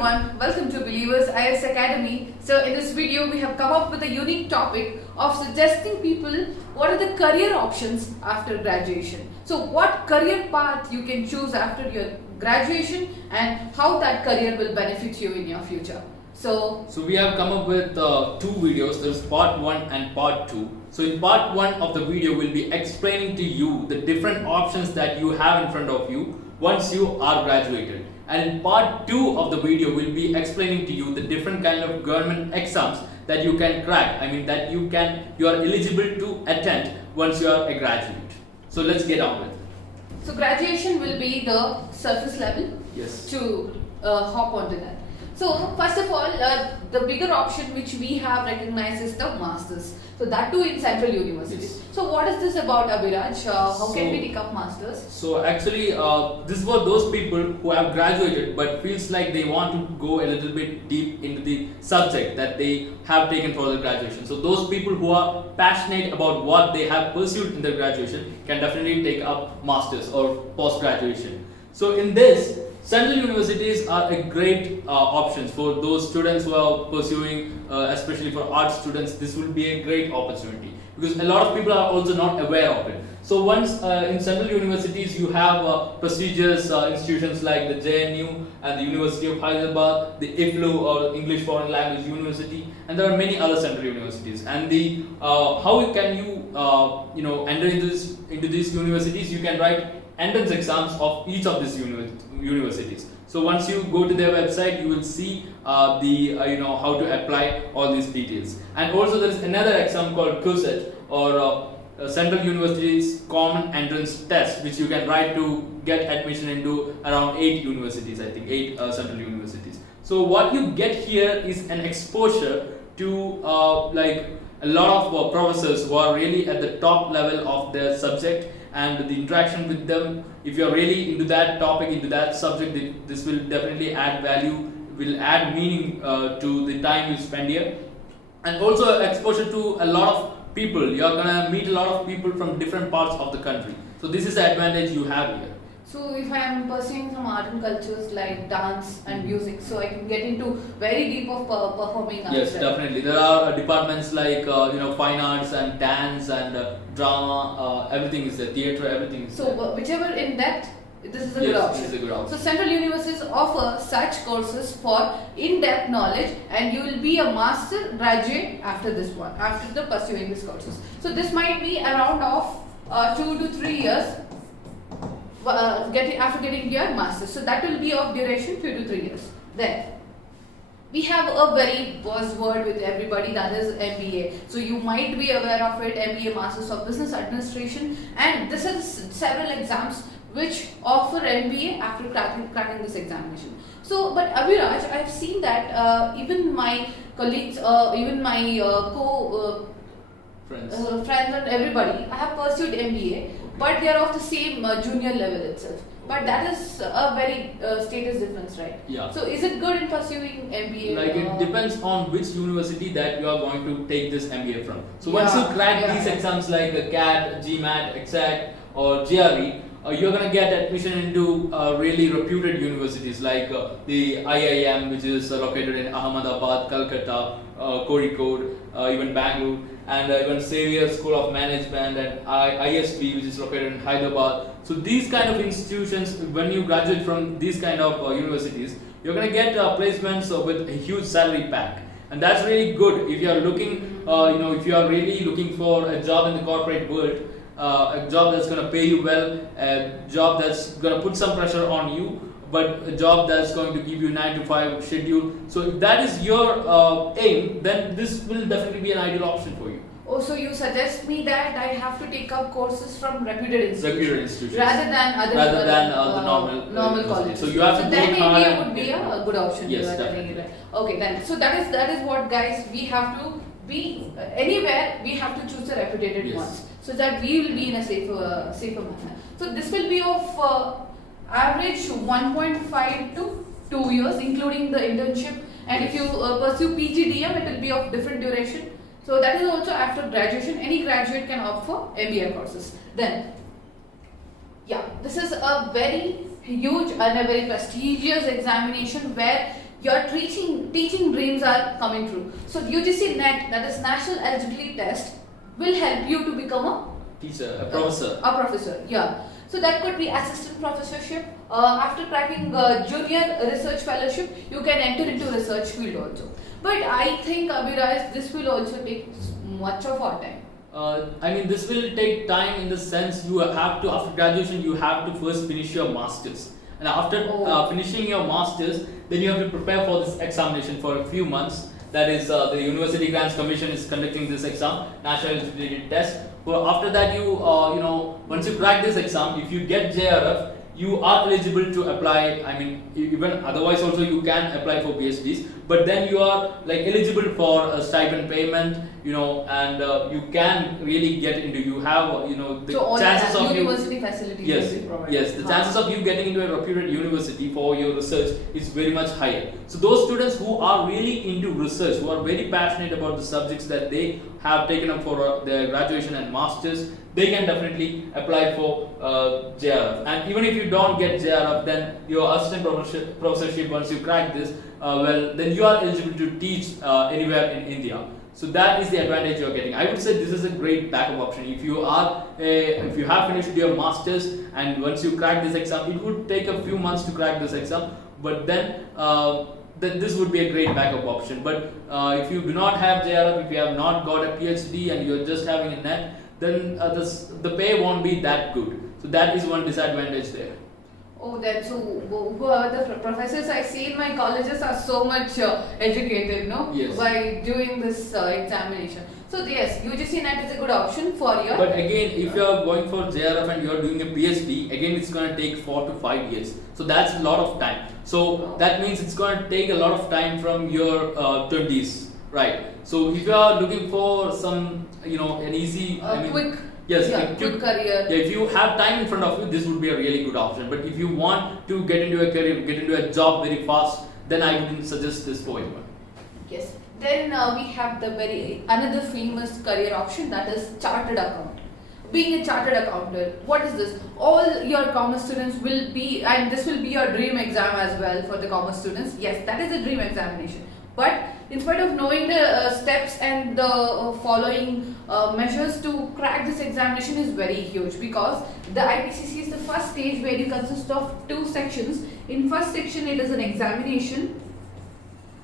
everyone, welcome to Believers IS Academy. So in this video we have come up with a unique topic of suggesting people what are the career options after graduation. So what career path you can choose after your graduation and how that career will benefit you in your future. So we have come up with two videos. There's part 1 and part 2. So in part 1 of the video we'll be explaining to you the different options that you have in front of you once you are graduated. And in part 2 of the video we'll be explaining to you the different kind of government exams that you can crack. I mean that you are eligible to attend once you are a graduate. So let's get on with it. So graduation will be the surface level. Yes. To hop onto that. So first of all, the bigger option which we have recognized is the masters. So that too in central universities. Yes. So what is this about, Abhiraj? How can we take up masters? So actually, this is for those people who have graduated but feels like they want to go a little bit deep into the subject that they have taken for their graduation. So those people who are passionate about what they have pursued in their graduation can definitely take up masters or post-graduation. So in this, central universities are a great options for those students who are pursuing, especially for art students. This will be a great opportunity because a lot of people are also not aware of it. So once in central universities you have prestigious institutions like the JNU and the University of Hyderabad, the IFLU or English Foreign Language University, and there are many other central universities. And the how can you enter into these universities? You can write entrance exams of each of these universities. So once you go to their website, you will see how to apply all these details. And also there is another exam called CUSET or Central Universities Common Entrance Test, which you can write to get admission into around 8 universities. I think 8 central universities. So what you get here is an exposure to like a lot of professors who are really at the top level of their subject, and the interaction with them. If you are really into that topic, into that subject, this will definitely add value, will add meaning to the time you spend here. And also exposure to a lot of people. You are gonna meet a lot of people from different parts of the country. So this is the advantage you have here. So if I am pursuing some art and cultures like dance and music, so I can get into very deep of performing arts. Yes, definitely. There are departments like fine arts and dance and drama. Everything is there. Theatre, everything is there. So whichever in depth, this is a good option. This is a good option. So central universities offer such courses for in-depth knowledge, and you will be a master graduate after this one, after the pursuing these courses. So this might be around of 2 to 3 years. After getting your master's, so that will be of duration 2 to 3 years. Then we have a very buzzword with everybody, that is MBA. So you might be aware of it, MBA, Masters of Business Administration, and this is several exams which offer MBA after cracking this examination. So, but Abhiraj, I've seen that even my colleagues, even my friends and everybody, I have pursued MBA. But they are of the same junior level itself. But that is a very status difference, right? Yeah. So is it good in pursuing MBA? Like it depends on which university that you are going to take this MBA from. So once you crack these exams like CAT, GMAT, EXACT or GRE, you're going to get admission into really reputed universities like the IIM, which is located in Ahmedabad, Calcutta, Kozhikode, even Bangalore, and even Xavier School of Management and ISB, which is located in Hyderabad. So these kind of institutions, when you graduate from these kind of universities, you're going to get placements with a huge salary pack. And that's really good if you are looking, if you are really looking for a job in the corporate world, a job that's going to pay you well, a job that's going to put some pressure on you, but a job that's going to give you 9 to 5 schedule. So if that is your aim, then this will definitely be an ideal option for you. Oh, so you suggest me that I have to take up courses from reputed institutions, rather than the normal colleges. So you have to then hard MBA would be a good option. Yes, definitely. Okay, then so that is what, guys, we have to be anywhere. We have to choose the reputed ones, so that we will be in a safer manner. So this will be of average 1.5 to 2 years, including the internship. And if you pursue PGDM, it will be of different duration. So that is also after graduation. Any graduate can opt for MBA courses. Then, yeah, this is a very huge and a very prestigious examination where your teaching dreams are coming true. So UGC NET, that is National Eligibility Test, will help you to become a Teacher, a professor. A professor, yeah. So that could be assistant professorship. After cracking junior research fellowship, you can enter into research field also. But I think, Abhiraj, this will also take much of our time. I mean, this will take time in the sense you have to, after graduation, you have to first finish your masters. And after finishing your masters, then you have to prepare for this examination for a few months. That is, the University Grants Commission is conducting this exam, National Eligibility Test. Well, after that, once you crack this exam, if you get JRF, you are eligible to apply. I mean, even otherwise also you can apply for PhDs, but then you are like eligible for a stipend payment, and you can really get into. You have, the so all chances of university facilities yes, will be provided. yes, the chances of you getting into a reputed university for your research is very much higher. So those students who are really into research, who are very passionate about the subjects that they have taken up for their graduation and masters, they can definitely apply for JRF. And even if you don't get JRF, then your assistant professorship, once you crack this, then you are eligible to teach anywhere in India. So that is the advantage you are getting. I would say this is a great backup option. If you have finished your masters and once you crack this exam, it would take a few months to crack this exam, but then this would be a great backup option. But if you do not have JRF, if you have not got a PhD and you're just having a NET, then the pay won't be that good. So that is one disadvantage there. Oh, that's so. Whoever the professors I see in my colleges are so much educated, no? Yes. By doing this examination. So yes, UGC NET is a good option for your. But again, if you are going for JRF and you are doing a PhD, again it's going to take 4 to 5 years. So that's a lot of time. So that means it's going to take a lot of time from your 20s, right? So if you are looking for some, an easy, quick. Yes, quick career. Yeah, if you have time in front of you, this would be a really good option. But if you want to get into a career, get into a job very fast, then I wouldn't suggest this for you. Yes. Then we have another famous career option, that is chartered accountant. Being a chartered accountant, what is this? All your commerce students will be, and this will be your dream exam as well for the commerce students. Yes, that is a dream examination. But in spite of knowing the steps and the following measures to crack this examination is very huge, because the IPCC is the first stage where it consists of 2 sections. In first section, it is an examination,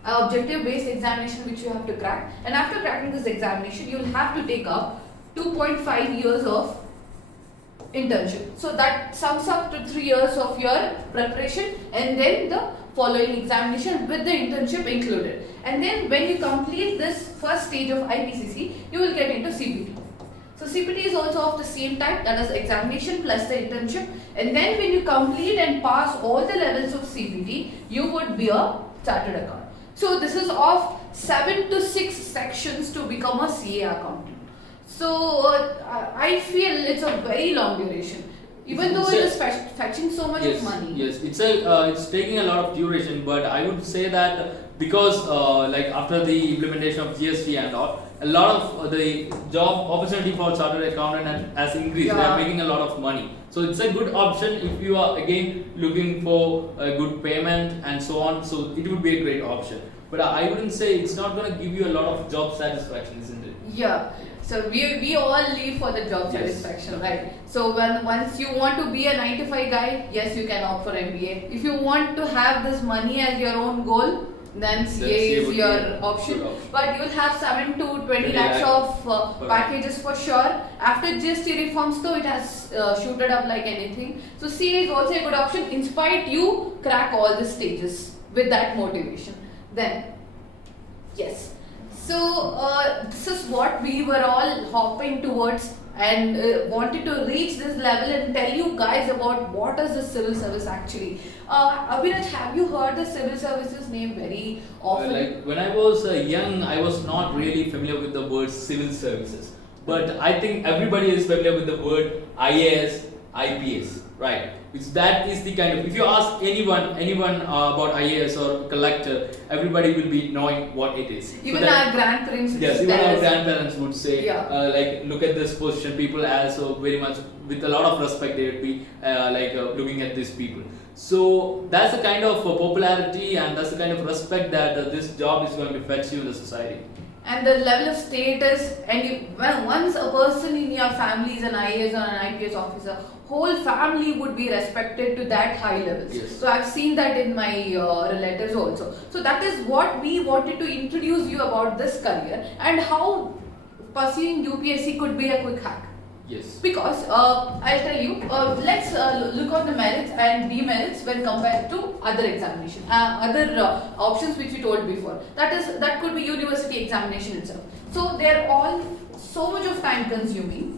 objective based examination which you have to crack, and after cracking this examination, you will have to take up 2.5 years of internship. So that sums up to 3 years of your preparation, and then the following examination with the internship included. And then when you complete this first stage of IPCC, you will get into CPT. So CPT is also of the same type, that is examination plus the internship. And then when you complete and pass all the levels of CPT, you would be a chartered accountant. So this is of 7 to 6 sections to become a CA accountant. So I feel it's a very long duration. Even though it is fetching so much of money. Yes, it's taking a lot of duration, but I would say that because after the implementation of GST and all, a lot of the job opportunity for chartered accountant has increased. They are making a lot of money. So it's a good option if you are again looking for a good payment and so on. So it would be a great option. But I wouldn't say it's not going to give you a lot of job satisfaction, isn't it? Yeah. So we all live for the job satisfaction, right? So once you want to be a 9 to 5 guy, yes, you can opt for MBA. If you want to have this money as your own goal, then CA is your option. But you will have 7 to 20 lakhs of packages for sure. After GST reforms though, it has shooted up like anything. So CA is also a good option, in spite you crack all the stages with that motivation. Then, yes. So this is what we were all hopping towards, and wanted to reach this level and tell you guys about what is the civil service actually. Abhiraj, have you heard the civil services name very often? Like when I was young, I was not really familiar with the word civil services. But I think everybody is familiar with the word IAS, IPS. right? That is the kind of, if you ask anyone about IAS or collector, everybody will be knowing what it is. Even so that, our grandparents. yes, even our grandparents would say, Yeah. like, look at this position. People also very much with a lot of respect they would be looking at these people. So that's the kind of popularity and that's the kind of respect that this job is going to fetch you in the society. And the level of status, and once a person in your family is an IAS or an IPS officer, whole family would be respected to that high levels. Yes. So I've seen that in my relatives also. So that is what we wanted to introduce you about this career and how pursuing UPSC could be a quick hack. Yes. Because I'll tell you, let's look on the merits and demerits when compared to other examination, other options which we told before. That could be university examination itself. So they're all so much of time consuming.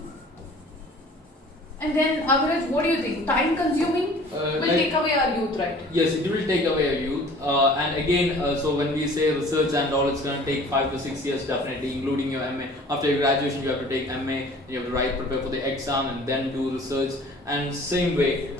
And then Agaraj, what do you think? Time consuming will take away our youth, right? Yes, it will take away our youth. And again, so when we say research and all, it's going to take 5 to 6 years definitely, including your MA. After your graduation, you have to take MA, you have to prepare for the exam, and then do research. And same way,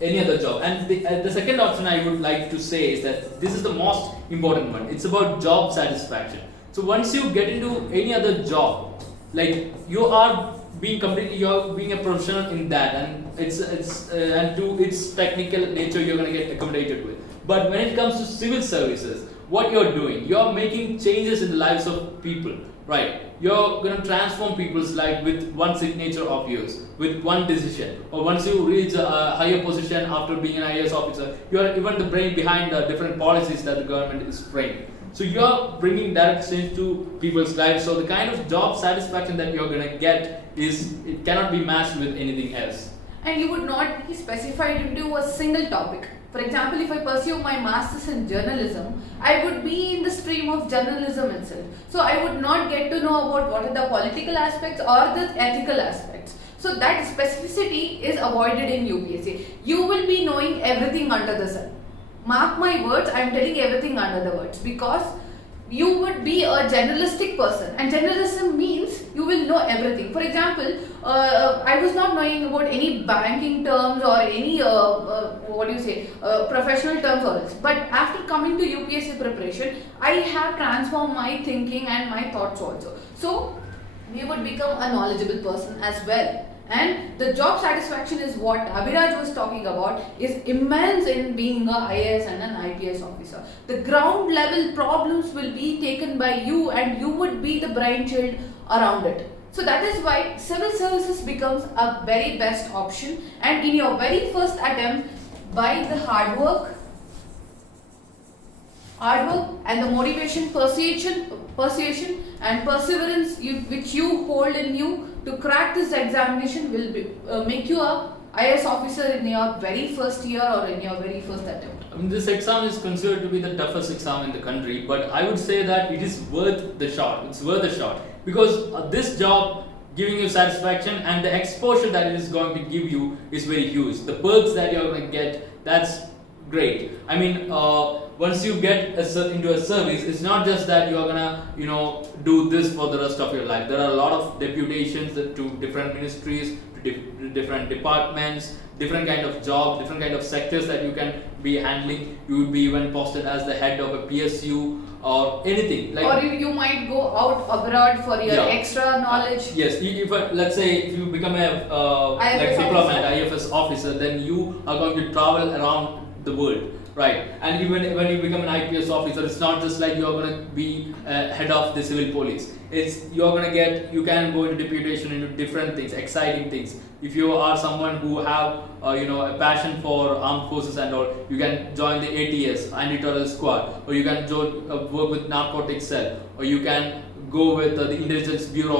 any other job. And the second option I would like to say is that this is the most important one. It's about job satisfaction. So once you get into any other job, like you're being a professional in that, and it's and to its technical nature you're going to get accommodated with. But when it comes to civil services, what you're doing, you're making changes in the lives of people, right? You're going to transform people's life with one signature of yours, with one decision. Or once you reach a higher position after being an IAS officer, you are even the brain behind the different policies that the government is framing. So you're bringing direct change to people's lives. So the kind of job satisfaction that you're going to get it cannot be matched with anything else. And you would not be specified into a single topic. For example, if I pursue my master's in journalism, I would be in the stream of journalism itself. So I would not get to know about what are the political aspects or the ethical aspects. So that specificity is avoided in UPSC. You will be knowing everything under the sun. Mark my words, I am telling everything under the words, because you would be a generalistic person, and generalism means you will know everything. For example, I was not knowing about any banking terms or any professional terms or else. But after coming to UPSC preparation, I have transformed my thinking and my thoughts also. So we would become a knowledgeable person as well. And the job satisfaction is what Abhiraj was talking about, is immense in being a IAS and an IPS officer. The ground level problems will be taken by you, and you would be the brainchild around it. So that is why civil services becomes a very best option, and in your very first attempt, by the hard work and the motivation, persuasion and perseverance which you hold in you to crack this examination will make you a IAS officer in your very first year or in your very first attempt. This exam is considered to be the toughest exam in the country, but I would say that it is worth the shot. It's worth a shot because this job giving you satisfaction and the exposure that it is going to give you is very huge. The perks that you're going to get, that's great. I mean, once you get into a service, it's not just that you're gonna, do this for the rest of your life. There are a lot of deputations to different ministries, to different departments, different kind of jobs, different kind of sectors that you can be handling. You would be even posted as the head of a PSU or anything. Or you might go out abroad for your extra knowledge. Yes, let's say if you become a diplomat, IFS officer, then you are going to travel around the world, right? And even when you become an IPS officer, it's not just like you're going to be head of the civil police. You can go into deputation into different things, exciting things. If you are someone who have a passion for armed forces and all, you can join the ATS, anti-terror squad, or you can work with narcotics cell, or you can go with the intelligence bureau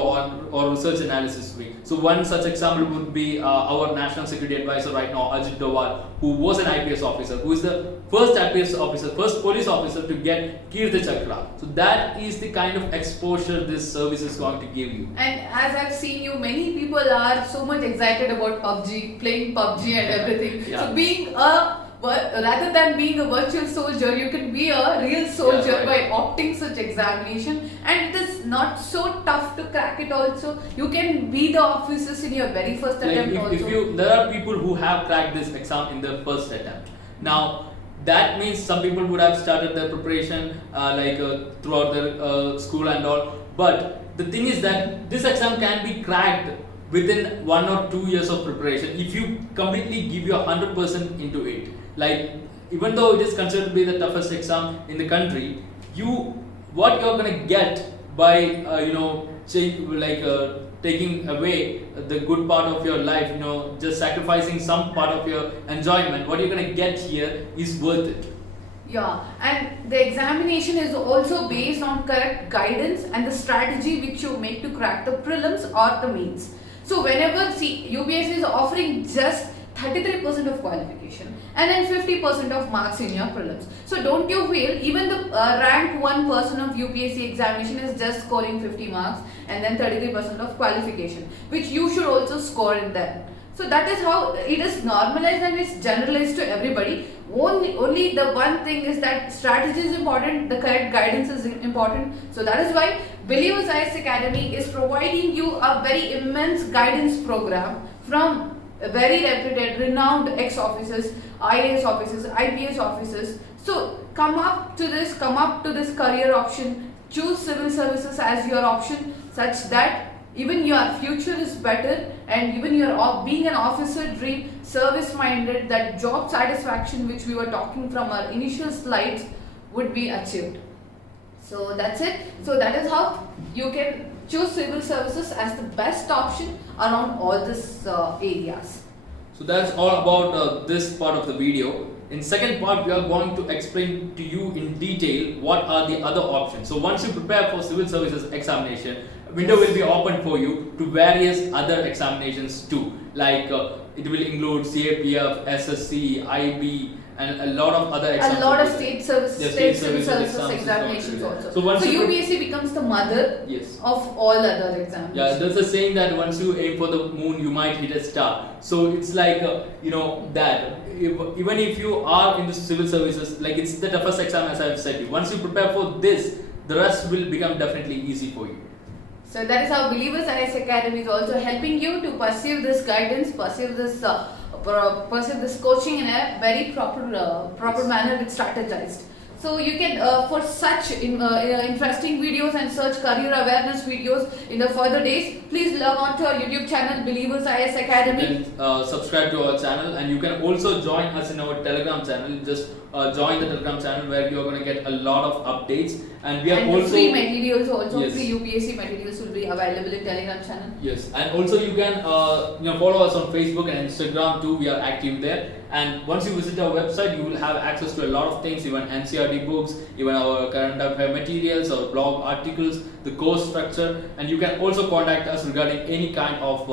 or research analysis wing. So one such example would be our national security advisor right now, Ajit Doval, who was an IPS officer, who is the first IPS officer, first police officer to get Kirti Chakra. So that is the kind of exposure this service is going to give you. And as I've seen you, many people are so much excited about PUBG, playing PUBG and everything. Yeah. So rather than being a virtual soldier, you can be a real soldier by opting such examination, and it is not so tough to crack it also. You can be the officers in your very first attempt also. There are people who have cracked this exam in their first attempt. Now, that means some people would have started their preparation throughout their school and all. But the thing is that this exam can be cracked within 1 or 2 years of preparation if you completely give your 100% into it. Like, even though it is considered to be the toughest exam in the country, what you're gonna get by taking away the good part of your life, just sacrificing some part of your enjoyment, what you're gonna get here is worth it. Yeah, and the examination is also based on correct guidance and the strategy which you make to crack the prelims or the mains. So whenever UPSC is offering just 33% of qualification and then 50% of marks in your prelims. So don't you feel even the ranked 1% of UPSC examination is just scoring 50 marks and then 33% of qualification, which you should also score in that. So that is how it is normalized and it's generalized to everybody. Only the one thing is that strategy is important, the correct guidance is important. So that is why Believers IAS Academy is providing you a very immense guidance program from very reputed, renowned ex-officers, IAS officers, IPS officers. So come up to this career option, choose civil services as your option, such that even your future is better and even your being an officer dream, service minded, that job satisfaction which we were talking from our initial slides would be achieved. So that's it. So that is how you can choose civil services as the best option around all these areas. So that's all about this part of the video. In second part, we are going to explain to you in detail what are the other options. So once you prepare for civil services examination, window will be open for you to various other examinations too. Like it will include CAPF, SSC, IB, and a lot of other examinations. A lot of state civil services examinations also. So UPSC becomes the mother of all other examinations. Yeah, there's a saying that once you aim for the moon, you might hit a star. So it's like that. Even if you are in the civil services, like it's the toughest exam as I've said. Once you prepare for this, the rest will become definitely easy for you. So that is how Believers IAS Academy is also helping you to pursue this guidance, pursue this coaching in a very proper manner with strategized. So you can for such interesting videos and such career awareness videos in the further days, please log on to our YouTube channel Believers IAS Academy. You can subscribe to our channel, and you can also join us in our Telegram channel. Just join the Telegram channel where you are going to get a lot of updates, and we are also free materials also. Free UPSC materials will be available in Telegram channel. Yes, and also you can follow us on Facebook and Instagram too. We are active there. And once you visit our website, you will have access to a lot of things, even NCRT books, even our current affair materials, our blog articles, the course structure, and you can also contact us regarding any kind of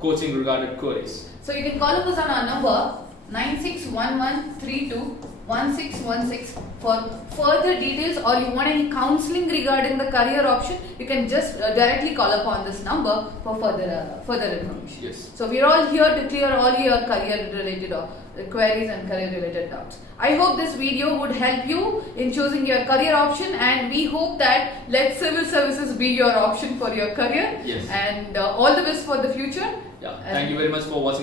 coaching regarded queries. So you can call us on our number 9611321616 for further details, or you want any counseling regarding the career option, you can just directly call upon this number for further information. Yes. So we are all here to clear all your career related queries and career related doubts. I hope this video would help you in choosing your career option, and we hope that let civil services be your option for your career. Yes. And all the best for the future. Yeah. Thank you very much for watching.